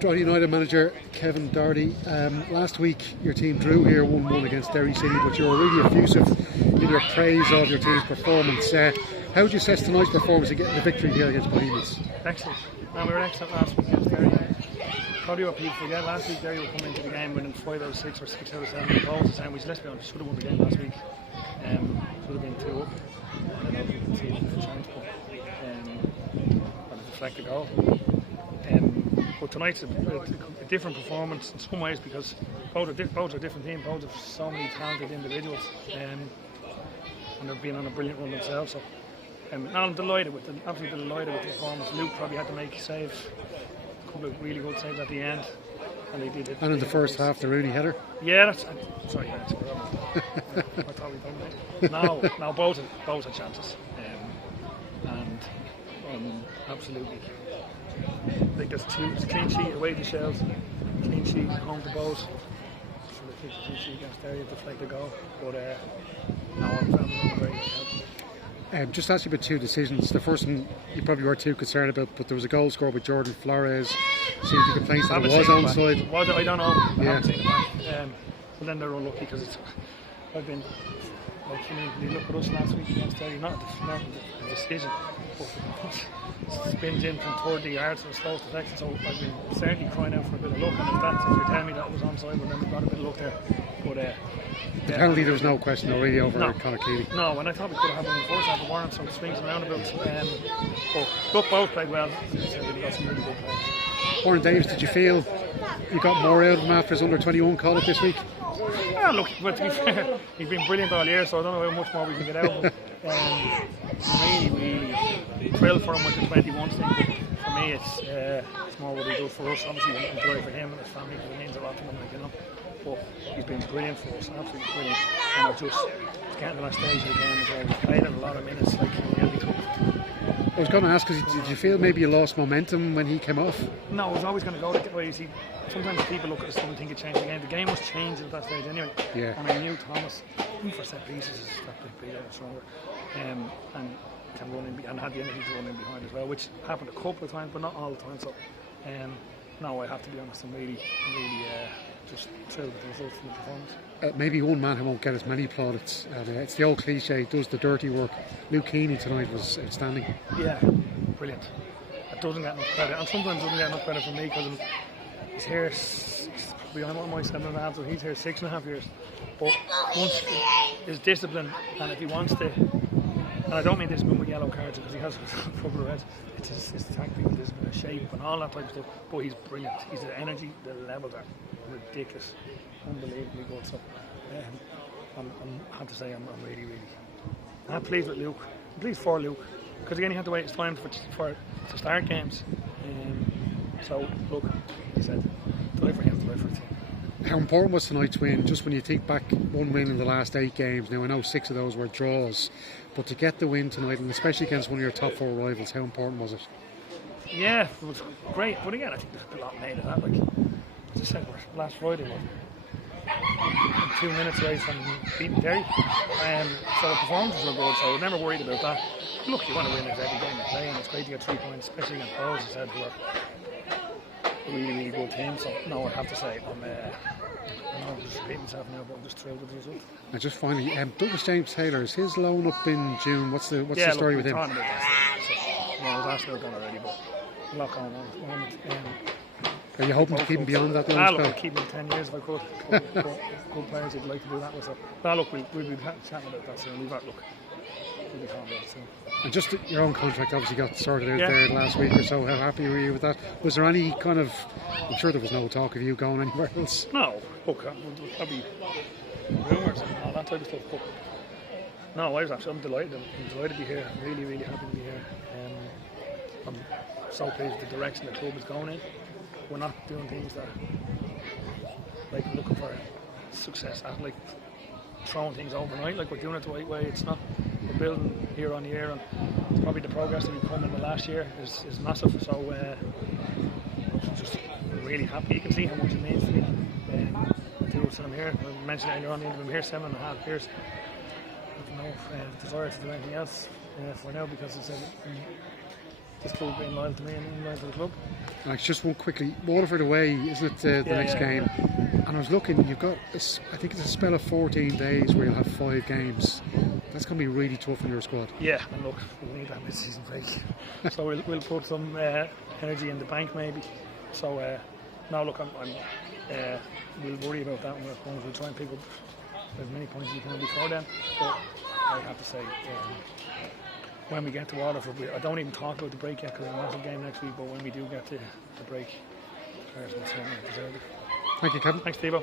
Drogheda United manager Kevin Doherty. Last week your team drew here 1-1 against Derry City, but you were really effusive in your praise of your team's performance. How would you assess tonight's performance and getting the victory here against Bohemians? Excellent. No, we were excellent last week against Derry. Probably what people forget, last week Derry were coming into the game winning 5 out of 6 or 6 out of 7 goals, which, let's be honest, should have won the game last week. Should have been 2 up. I don't know if you can see it in the chance, but it's a deflected goal. But tonight's a different performance in some ways because both are different teams, both have so many talented individuals, and they've been on a brilliant run themselves. So, I'm delighted with absolutely delighted with the performance. Luke probably had to make saves, a couple of really good saves at the end, and they did it. And in the first half, the Rooney header. Yeah, that's sorry. That's I thought we done it. No, both are chances, and absolutely. I think there's 2 clean sheet away to Shells, clean sheet home to Bows. So they kicked the clean sheet against Derry to deflect the goal. But no, I'm very happy. Just ask you about 2 decisions. The first one you probably were too concerned about, but there was a goal scored by Jordan Flores. Seemed to complain that it was onside. Was it? I don't know. I Yeah. haven't seen it back. But then they're unlucky because I've been like you look at us last week against Derry, not the decision, but spins in from 30 yards for a slow deflection. So I've been certainly crying out for a bit of luck, and if you're telling me that was onside, well then we've got a bit of luck there. But the penalty, there was no question already over Conor Keeley. No, and I thought we could have had one in the first half. Warren some swings and roundabouts. But look, both played well. We've got some really good players. Warren Davis, did you feel you got more out of him after his under-21 call-up this week? Well, look, but to be fair, he's been brilliant all year, so I don't know how much more we can get out of him. Really thrilled for him with the 21 thing, but for me it's more what he does for us. Obviously I'm enjoying for him and his family because it means a lot to him, but he's been brilliant for us, absolutely brilliant, and it's getting to that stage of the game as well. He's played in a lot of minutes, like really tough. I was going to ask, did you feel maybe you lost momentum when he came off? No, I was always going to go that way. You see, sometimes people look at us and think it changed the game. The game was changing at that stage anyway. Yeah. And I knew Thomas, even for set pieces, is that bigger and stronger, and can run in and had the energy to run in behind as well, which happened a couple of times, but not all the time. So, no, I have to be honest, I'm really just thrilled with the result from the performance. Maybe one man who won't get as many plaudits. It's the old cliche, does the dirty work. Luke Heaney tonight was outstanding. Yeah, brilliant. It doesn't get enough credit, and sometimes doesn't get enough credit from me because he's here. Probably I'm on my 7.5, so he's here 6.5 years. But once his discipline, and if he wants to, and I don't mean discipline with yellow cards because he has a couple of reds. It's his tactical discipline, his shape, and all that type of stuff. But he's brilliant. He's the energy, the levels are ridiculous, unbelievably good. So I have to say I'm really I'm pleased with Luke. I'm pleased for Luke because again he had to wait his time to start games. So look, he said, delight for him, delight for the team. How important was tonight's win? Just when you think back, 1 win in the last 8 games. Now I know 6 of those were draws, but to get the win tonight, and especially against one of your top 4 rivals, how important was it? Yeah, it was great. But again, I think there's a lot made of that. Like as I said, last Friday, 2 minutes away from beating Derry, so the performances were good. So I was never worried about that. Look, you want to win every game you play, and it's great to get 3 points, especially against Bohs, as I said, who are a really good team. So no, I have to say I'm just repeating myself now, but I'm just thrilled with the result. And just finally, Douglas James Taylor, is his loan up in June? What's the story with him? I was asked about that already, but a lot going on at the moment. Are you hoping to keep him beyond that loan spell? I'll keep him 10 years if I could. Good players would like to do that with. So look, we'll be chatting about that soon. We'll be calm about it soon. And just your own contract obviously got sorted out there last week or so. How happy were you with that? Was there any kind of, I'm sure there was no talk of you going anywhere else? No, look, there'll probably rumours and all that type of stuff. But no, I'm delighted. I'm delighted to be here. I'm really happy to be here. I'm so pleased with the direction the club is going in. We're not doing things that like looking for success at, like throwing things overnight. Like we're doing it the right way. It's not. We're building year on year, and it's probably the progress that we've come in the last year is massive. So just really happy. You can see how much it means to me. I'm here. I mentioned earlier on, I'm here 7.5 years. I don't know if desire to do anything else for now because it's just through being loyal to me and loyal to the club. Just one quickly, Waterford away, isn't it, the next game? Yeah. And I was looking, you've got, I think it's a spell of 14 days where you'll have 5 games. That's going to be really tough on your squad. Yeah, and look, we need that mid-season break. So we'll put some energy in the bank maybe. So now look, we'll worry about that when we'll try and pick up as many points as we can before then. But I have to say, when we get to Waterford, I don't even talk about the break yet because it's a massive game next week, but when we do get to the break, players will certainly deserve it. Thank you, Kevin. Thanks, Steve.